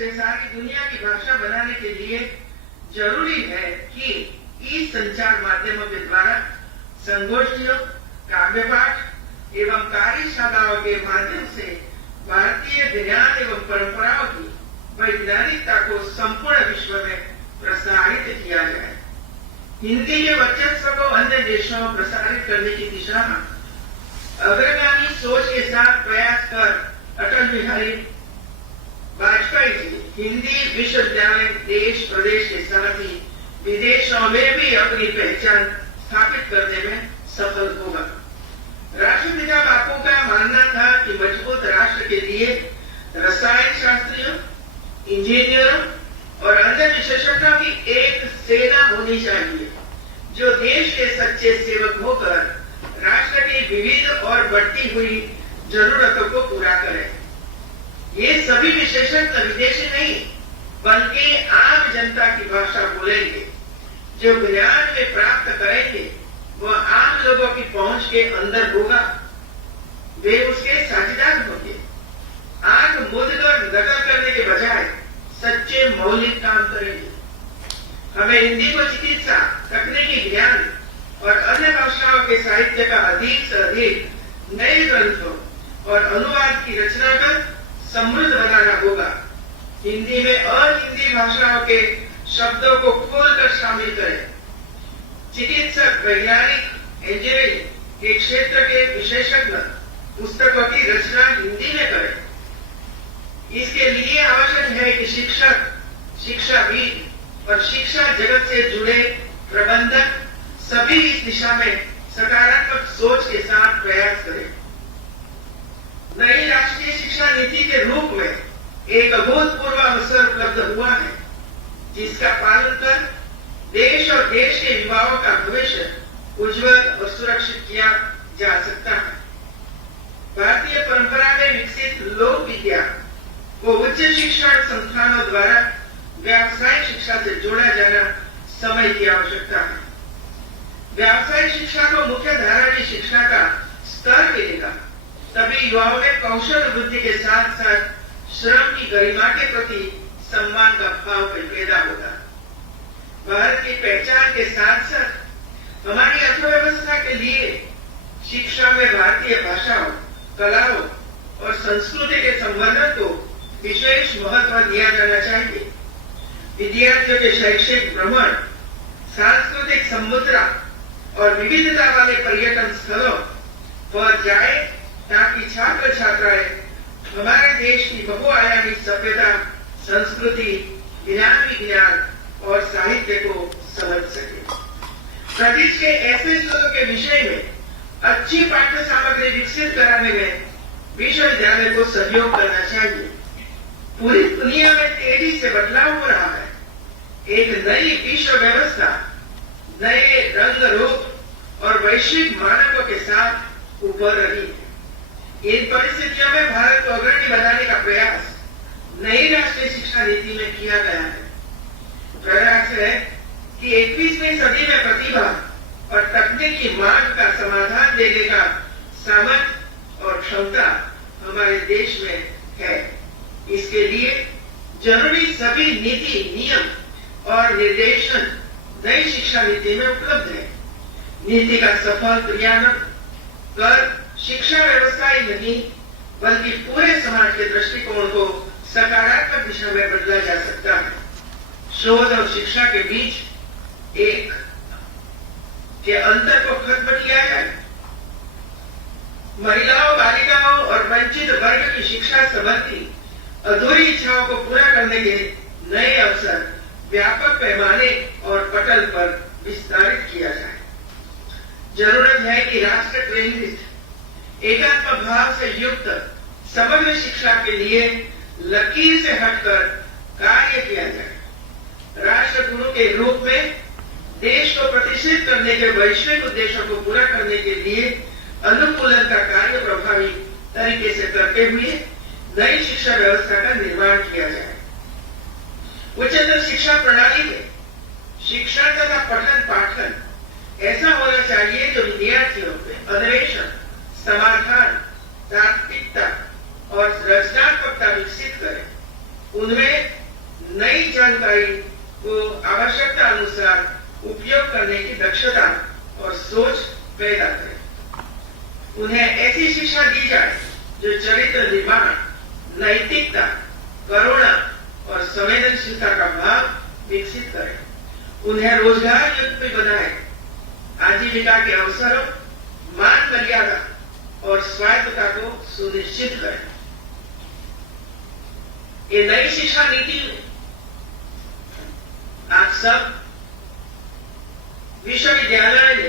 से सारी दुनिया की भाषा बनाने के लिए जरूरी है कि इस संचार माध्यमों के द्वारा संगोष्ठियों, काव्य पाठ एवं कार्यशालाओं के माध्यम से भारतीय ज्ञान एवं परंपराओं की वैज्ञानिकता को संपूर्ण विश्व में प्रसारित किया जाए। हिंदी के वर्चस्व को अन्य देशों में प्रसारित करने की दिशा में अग्रगामी सोच के साथ प्रयास कर अटल बिहारी वाजपेयी जी हिंदी विश्वविद्यालय देश प्रदेश के साथ ही विदेशों में भी अपनी पहचान स्थापित करने में सफल होगा। राष्ट्रपिता बापू का मानना था कि मजबूत राष्ट्र के लिए रसायन शास्त्रियों, इंजीनियरों और अन्य विशेषज्ञों की एक सेना होनी चाहिए जो देश के सच्चे सेवक होकर राष्ट्र की विविध और बढ़ती हुई जरूरतों को पूरा करे। ये सभी विशेषज्ञ विदेशी नहीं बल्कि आम जनता की भाषा बोलेंगे। जो ज्ञान में प्राप्त करेंगे वह आम लोगों की पहुंच के अंदर होगा, वे उसके साझेदार होंगे। आंख मूंद कर नकल करने के बजाय सच्चे मौलिक काम करेंगे। हमें हिंदी को चिकित्सा, तकनीकी ज्ञान और अन्य भाषाओं के साहित्य का अधिक से अधिक नए ग्रंथों और अनुवाद की रचना कर समृद्ध बनाना होगा। हिंदी में अहिंदी भाषाओं के शब्दों को खोलकर शामिल करें। चिकित्सक, वैज्ञानिक, इंजीनियरिंग के क्षेत्र के विशेषज्ञ पुस्तकों की रचना हिंदी में करें। इसके लिए आवश्यक है कि शिक्षक, शिक्षाविद और शिक्षा जगत से जुड़े प्रबंधक सभी इस दिशा में सकारात्मक सोच के साथ प्रयास करें। नई राष्ट्रीय शिक्षा नीति के रूप में एक अभूतपूर्व अवसर उपलब्ध हुआ है जिसका पालन कर देश और देश के युवाओं का भविष्य उज्जवल और सुरक्षित किया जा सकता है। भारतीय परंपरा में विकसित लोक विद्या को उच्च शिक्षण संस्थानों द्वारा व्यावसायिक शिक्षा से जोड़ा जाना समय की आवश्यकता है। व्यावसायिक शिक्षा को मुख्य धारा की शिक्षा का स्तर मिलेगा, तभी युवाओं में कौशल वृद्धि के साथ साथ श्रम की गरिमा के प्रति सम्मान का भाव पैदा होगा। भारत की पहचान के साथ साथ हमारी अर्थव्यवस्था के लिए शिक्षा में भारतीय भाषाओं, कलाओं और संस्कृति के संवर्धन को विशेष महत्व दिया जाना चाहिए। विद्यार्थियों के शैक्षिक भ्रमण, सांस्कृतिक समुद्रा और विविधता वाले पर्यटन स्थलों पर जाए ताकि छात्र छात्राएं हमारे देश की बहुआयामी सभ्यता, संस्कृति, ज्ञान विज्ञान और साहित्य को समझ सके। प्रदेश के ऐसे स्थलों के विषय में अच्छी पाठ्य सामग्री विकसित कराने में विश्वविद्यालय को सहयोग करना चाहिए। पूरी दुनिया में तेजी से बदलाव हो रहा है। एक नई विश्व व्यवस्था नए रंग रूप और वैश्विक मानकों के साथ उभर रही है। इन परिस्थितियों में भारत को अग्रणी बनाने का प्रयास नई राष्ट्रीय शिक्षा नीति में किया गया है। प्रयास है कि 21वीं सदी में प्रतिभा और तकनीक की मांग का समाधान देने का सामर्थ्य और क्षमता हमारे देश में है। इसके लिए जरूरी सभी नीति, नियम और निर्देशन नई शिक्षा नीति में उपलब्ध है। नीति का सफल क्रियान्वयन कर शिक्षा व्यवस्था ही नहीं बल्कि पूरे समाज के दृष्टिकोण को सकारात्मक दिशा में बदला जा सकता है। शोध और शिक्षा के बीच एक के अंतर को खत्म किया जाए। महिलाओं, बालिकाओं और वंचित वर्ग की शिक्षा संबंधी अधूरी इच्छाओं को पूरा करने के नए अवसर व्यापक पैमाने और पटल पर विस्तारित किया जाए। जरूरत है कि राष्ट्र केंद्रित एकात्म भाव से युक्त समग्र शिक्षा के लिए लकीर से हटकर कार्य किया जाए। राष्ट्र गुरु के रूप में देश को प्रतिष्ठित करने के वैश्विक उद्देश्यों को पूरा करने के लिए अनुकूलन का कार्य प्रभावी तरीके से करते हुए नई शिक्षा व्यवस्था का निर्माण किया जाए। उच्चतर शिक्षा प्रणाली में शिक्षण तथा पठन पाठन ऐसा होना चाहिए जो विद्यार्थियों में अन्वेषण, समाधान, तात्विकता और रचनात्मकता विकसित करे। उनमें नई जानकारी को आवश्यकता अनुसार उपयोग करने की दक्षता और सोच पैदा करे। उन्हें ऐसी शिक्षा दी जाए जो चरित्र निर्माण, नैतिकता, करुणा और संवेदनशीलता का भाव विकसित करे। उन्हें रोजगार युक्त भी बनाए, आजीविका के अवसरों, मान मर्यादा और स्वायत्तता को सुनिश्चित करे। ये नई शिक्षा नीति में आप सब विश्वविद्यालय ने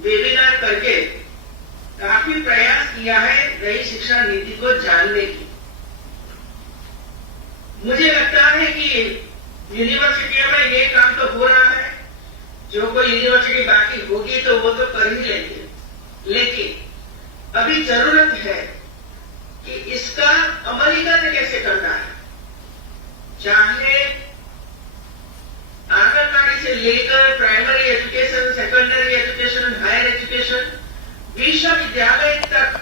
वेबिनार करके काफी प्रयास किया है नई शिक्षा नीति को जानने की। मुझे लगता है कि यूनिवर्सिटियों में ये काम तो हो रहा है, जो कोई यूनिवर्सिटी बाकी होगी तो वो तो कर ही लेंगे, लेकिन अभी जरूरत है कि इसका अमलीकरण कैसे करना है। चाहे आंगनबाड़ी से लेकर primary education, secondary education, higher education, विश्वविद्यालय तक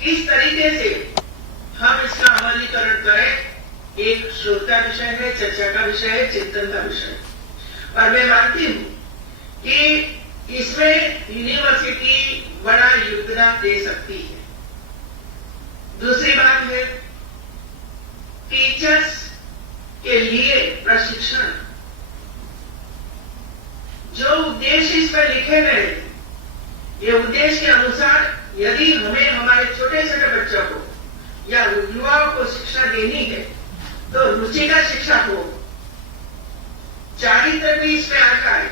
किस तरीके से हम इसका अमलीकरण करें, एक शोध का विषय है, चर्चा का विषय है, चिंतन का विषय है। और मैं मानती हूं कि इसमें यूनिवर्सिटी बड़ा योगदान दे सकती है। दूसरी बात है टीचर्स के लिए प्रशिक्षण। जो उद्देश्य इस पर लिखे गए, ये उद्देश्य के अनुसार यदि हमें हमारे छोटे छोटे बच्चों को या युवाओं को शिक्षा देनी है तो रुचि का शिक्षा हो, चारित्र भी इसमें आ जाए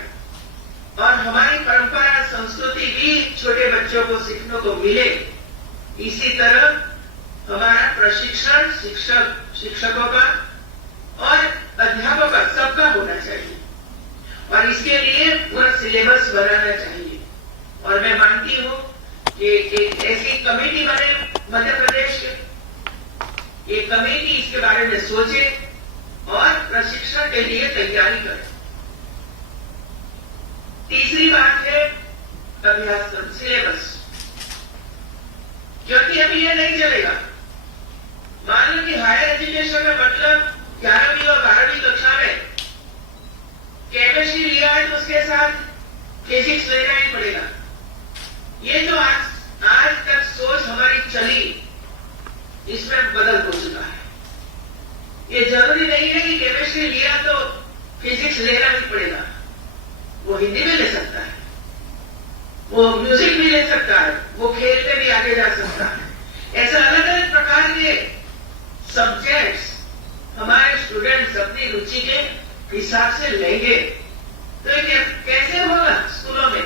और हमारी परंपरा संस्कृति भी छोटे बच्चों को सीखने को मिले। इसी तरह हमारा प्रशिक्षण शिक्षकों का और अध्यापकों का सबका होना चाहिए और इसके लिए पूरा सिलेबस बनाना चाहिए। और मैं मानती हूं कि एक ऐसी कमेटी बने मध्य प्रदेश के, ये कमेटी इसके बारे में सोचे और प्रशिक्षण के लिए तैयारी करे। तीसरी बात है अभ्यासक्रम, सिलेबस, क्योंकि अभी ये नहीं चलेगा। मान लो कि हायर एजुकेशन में मतलब 11वीं और 12वीं कक्षा में केमिस्ट्री लिया है तो उसके साथ फिजिक्स लेना ही पड़ेगा। ये जो आज तक सोच हमारी चली, इसमें बदल हो चुका है। ये जरूरी नहीं है कि केमिस्ट्री लिया तो फिजिक्स लेना ही पड़ेगा। वो हिंदी में ले सकता है, वो म्यूजिक भी ले सकता है, वो खेल में भी आगे जा सकता है। ऐसा अलग अलग प्रकार के सब्जेक्ट्स हमारे स्टूडेंट्स अपनी रुचि के हिसाब से लेंगे तो ये कैसे होगा स्कूलों में।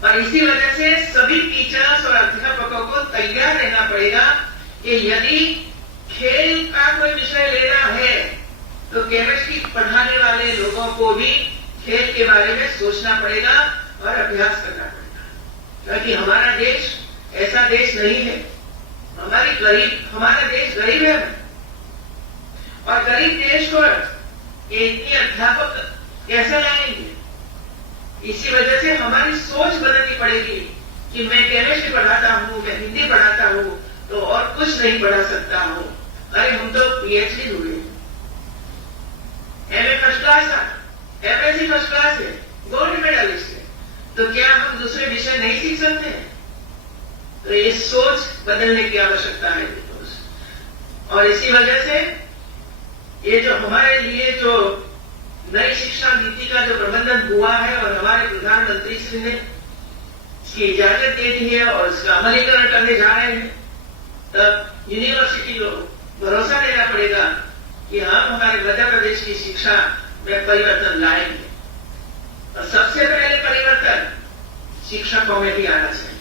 और इसी वजह से सभी टीचर्स और अध्यापकों को तैयार रहना पड़ेगा कि यदि खेल का कोई विषय लेना है तो केमिस्ट्री पढ़ाने वाले लोगों को भी खेल के बारे में सोचना पड़ेगा और अभ्यास करना पड़ेगा, क्योंकि हमारा देश ऐसा देश नहीं है। हमारा देश गरीब है और गरीब देश को इतने अध्यापक कैसे लाएंगे। इसी वजह से हमारी सोच बदलनी पड़ेगी कि मैं केमिस्ट्री पढ़ाता हूं, मैं हिंदी पढ़ाता हूं तो और कुछ नहीं पढ़ा सकता हूं। अरे हम तो पीएचडी हुए, एमए फर्स्ट क्लास था, एमएससी फर्स्ट क्लास है, गोल्ड मेडलिस्ट है, तो क्या हम दूसरे विषय नहीं सीख सकते हैं? तो ये सोच बदलने की आवश्यकता है। और इसी वजह से ये जो हमारे लिए जो नई शिक्षा नीति का जो प्रबंधन हुआ है और हमारे प्रधानमंत्री श्री ने इसकी इजाजत दे दी है और इसका अमलीकरण करने जा रहे हैं, तब यूनिवर्सिटी को भरोसा देना पड़ेगा कि हम हमारे मध्य प्रदेश की शिक्षा में परिवर्तन लाएंगे। और सबसे पहले परिवर्तन शिक्षकों में भी आना चाहिए।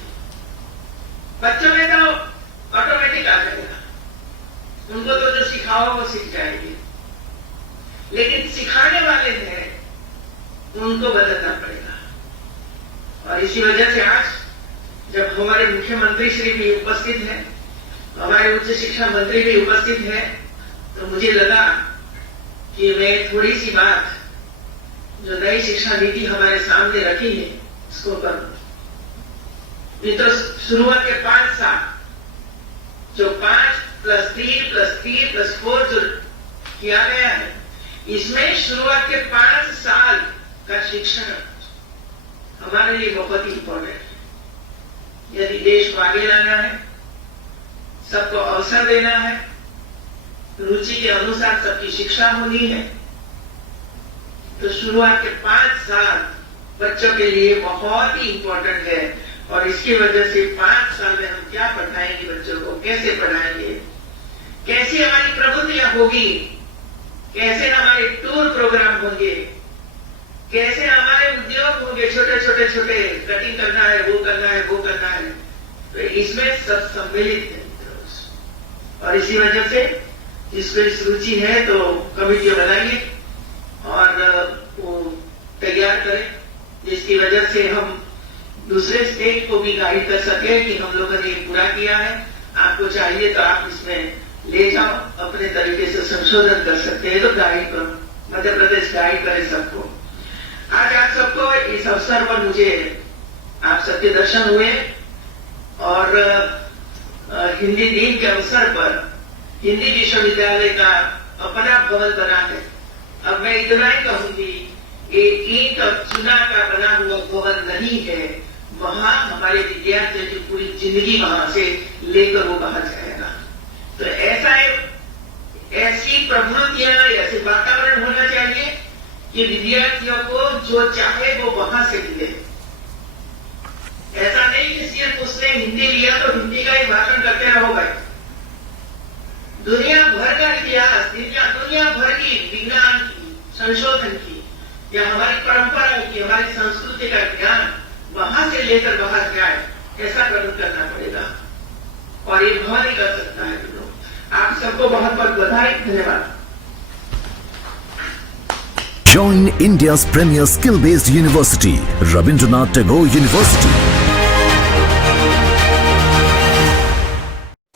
बच्चों में तो ऑटोमेटिक आ जाएगा, उनको तो जो सिखाओ वो सीख जाएंगे, लेकिन सिखाने वाले हैं उनको बदलना पड़ेगा। और इसी वजह से आज जब हमारे मुख्यमंत्री श्री भी उपस्थित हैं, हमारे उच्च शिक्षा मंत्री भी उपस्थित हैं, तो मुझे लगा कि मैं थोड़ी सी बात जो नई शिक्षा नीति हमारे सामने रखी है इसको करूं। ये तो शुरुआत के 5 साल, जो 5 +3+3+4 जो किया गया है, इसमें शुरुआत के 5 साल का शिक्षण हमारे लिए बहुत ही इंपॉर्टेंट है। यदि देश को आगे लाना है, सबको अवसर देना है, रुचि के अनुसार सबकी शिक्षा होनी है, तो शुरुआत के 5 साल बच्चों के लिए बहुत ही इंपॉर्टेंट है। और इसकी वजह से 5 साल में हम क्या पढ़ाएंगे बच्चों को, कैसे पढ़ाएंगे, कैसी हमारी प्रवृत्तियां होगी, कैसे हमारे टूर प्रोग्राम होंगे, कैसे हमारे उद्योग होंगे, छोटे छोटे छोटे कटिंग करना है, वो करना है, वो करना है, तो इसमें सब सम्मिलित है। और इसी वजह से जिसको इस रुचि है तो कमेटी बनाइए और वो तैयार करें, जिसकी वजह से हम दूसरे स्टेट को भी गाइड कर सके कि हम लोगों ने पूरा किया है, आपको चाहिए तो आप इसमें ले जाओ, अपने तरीके से संशोधन कर सकते हैं तो गाइड करो, मध्य प्रदेश गाइड करे सबको। आज आप सबको इस अवसर पर मुझे आप सबके दर्शन हुए और हिंदी दिन के अवसर पर हिंदी विश्वविद्यालय का अपना भवन बना है। अब मैं इतना ही कहूंगी, एक ईंट और चुना का बना हुआ भवन नहीं है, वहां हमारे विद्यार्थियों की पूरी जिंदगी वहां से लेकर वो बाहर जाएगा। तो ऐसी प्रवृत्तियां, ऐसे वातावरण होना चाहिए कि विद्यार्थियों को जो चाहे वो वहां से मिले। ऐसा नहीं कि सिर्फ उसने हिंदी लिया तो हिंदी का ही भाषण करते रहो भाई। दुनिया भर का इतिहास, दुनिया भर की विज्ञान की, संशोधन की, या हमारी परंपरा की, हमारी संस्कृति का ज्ञान वहां से लेकर बाहर जाए, ऐसा प्रयत्न करना पड़ेगा। और ये भवन ही कर सकता है। आप सबको बहुत बहुत बधाई, धन्यवाद। Join India's premier skill-based university, Rabindranath Tagore University.